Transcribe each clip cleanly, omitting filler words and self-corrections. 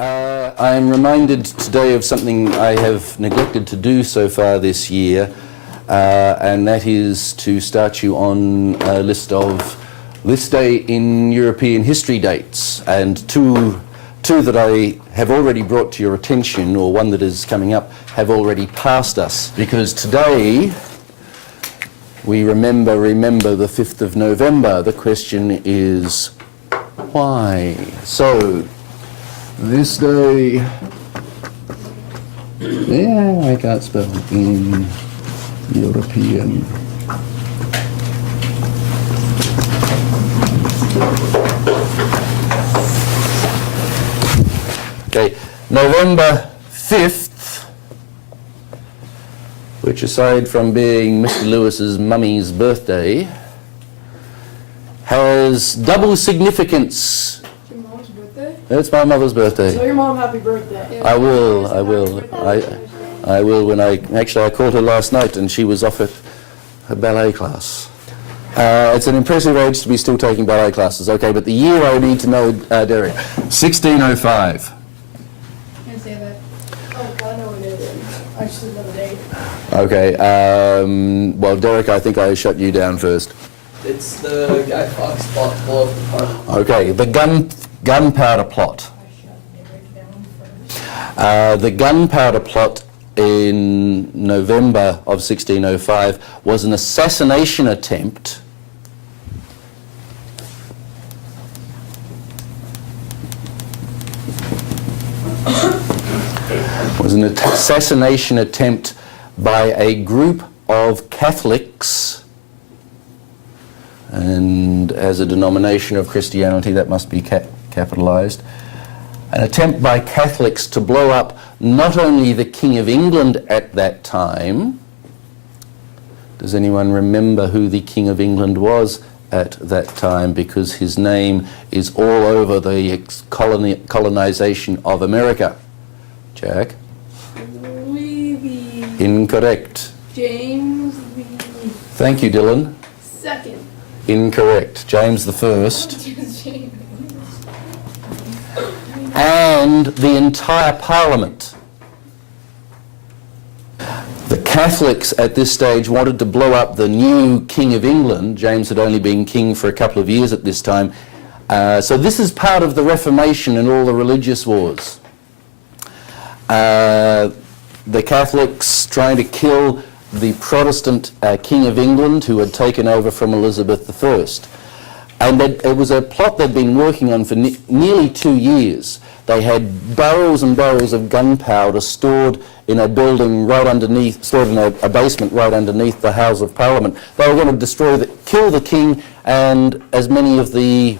I'm reminded today of something I have neglected to do so far this year, and that is to start you on a list of this day in European history dates, and two that I have already brought to your attention, or one that is coming up, have already passed us, because today we remember the 5th of November. The question is, why? So, this day, I can't spell in European. Okay, November 5th, which aside from being Mr. Lewis's mummy's birthday, has double significance. Your mom's birthday? It's my mother's birthday. Tell your mom happy birthday. I will. I will when I called her last night and she was off at her ballet class. It's an impressive age to be still taking ballet classes. Okay, but the year I need to know, Derek. 1605. Can't say that. Oh, I know what it is. I just didn't know the date. Okay, well, Derek, I think I shut you down first. It's the Guy Fawkes plot to blow up the park. Okay, the gunpowder plot. I shut Derek down first. The gunpowder plot in November of 1605 was an assassination attempt by a group of Catholics, and as a denomination of Christianity that must be capitalized, an attempt by Catholics to blow up not only the King of England at that time. Does anyone remember who the King of England was at that time? Because his name is all over the colonization of America. Jack? Levy. Incorrect. James Levy. Thank you, Dylan. Second. Incorrect. James the First. James. And the entire Parliament. The Catholics at this stage wanted to blow up the new King of England. James had only been king for a couple of years at this time. So this is part of the Reformation and all the religious wars. The Catholics trying to kill the Protestant King of England who had taken over from Elizabeth I. And it was a plot they'd been working on for nearly 2 years. They had barrels and barrels of gunpowder stored in a building right underneath, stored in a basement right underneath the House of Parliament. They were going to kill the king and as many of the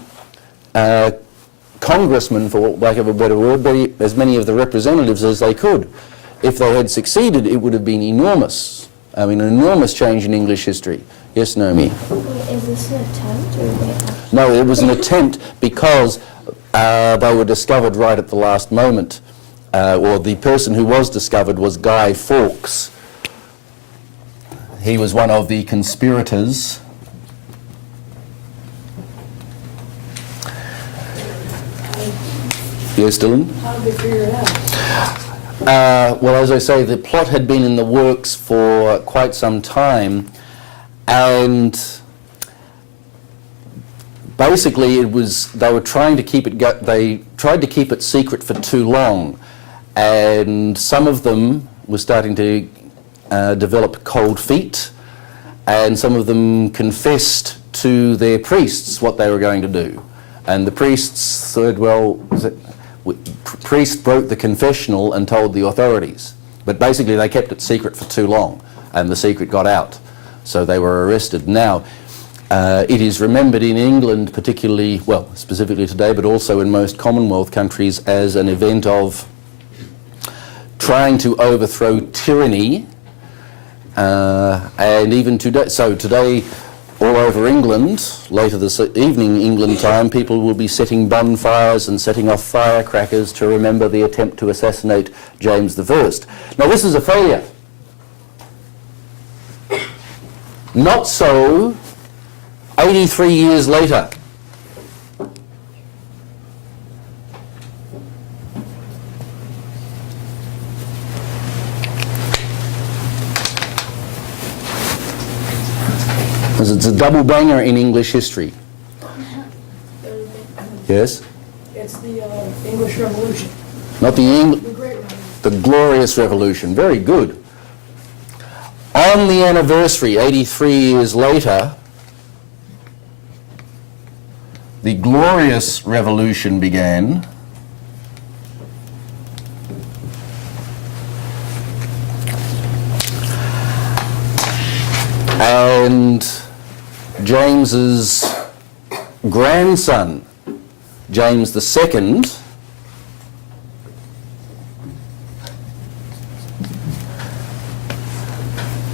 congressmen, for lack of a better word, but as many of the representatives as they could. If they had succeeded, it would have been enormous. I mean, an enormous change in English history. Yes, Naomi? Is this an attempt or they... No, it was an attempt because they were discovered right at the last moment. Or the person who was discovered was Guy Fawkes. He was one of the conspirators. Yes, Dylan? How did they figure it out? Well, as I say, the plot had been in the works for quite some time, and basically they were trying to keep it they tried to keep it secret for too long, and some of them were starting to develop cold feet, and some of them confessed to their priests what they were going to do, and the priests said, well, priest broke the confessional and told the authorities. But basically they kept it secret for too long and the secret got out. So they were arrested. Now, it is remembered in England particularly, well, specifically today, but also in most Commonwealth countries as an event of trying to overthrow tyranny. And even today, so today, all over England, later this evening England time, people will be setting bonfires and setting off firecrackers to remember the attempt to assassinate James I. Now this is a failure. Not so 83 years later. Because it's a double banger in English history. Yes? It's the English Revolution, Not the the Great Revolution. the Glorious Revolution. Very good. On the anniversary, 83 years later, the Glorious Revolution began. And James's grandson, James II,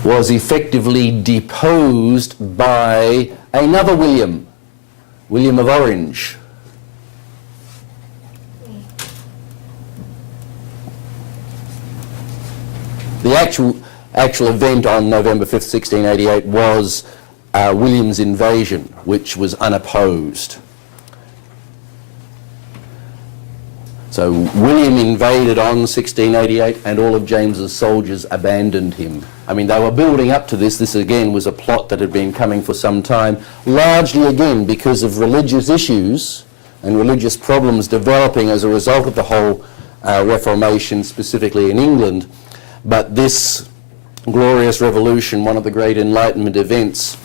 was effectively deposed by another William, William of Orange. The actual event on November 5th, 1688 was William's invasion, which was unopposed. So William invaded on 1688 and all of James's soldiers abandoned him. I mean, they were building up to this. This again was a plot that had been coming for some time, largely again because of religious issues and religious problems developing as a result of the whole Reformation, specifically in England. But this Glorious Revolution, one of the great Enlightenment events,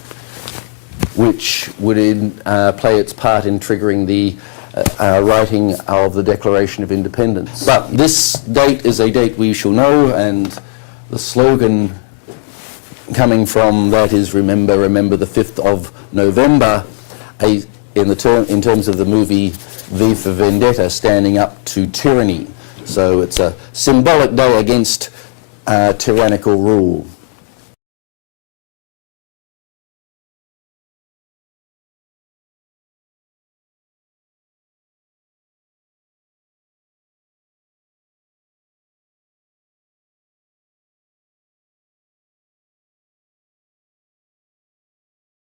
which would play its part in triggering the writing of the Declaration of Independence. But this date is a date we shall know, and the slogan coming from that is remember, remember the 5th of November, in terms of the movie V for Vendetta, standing up to tyranny. So it's a symbolic day against tyrannical rule.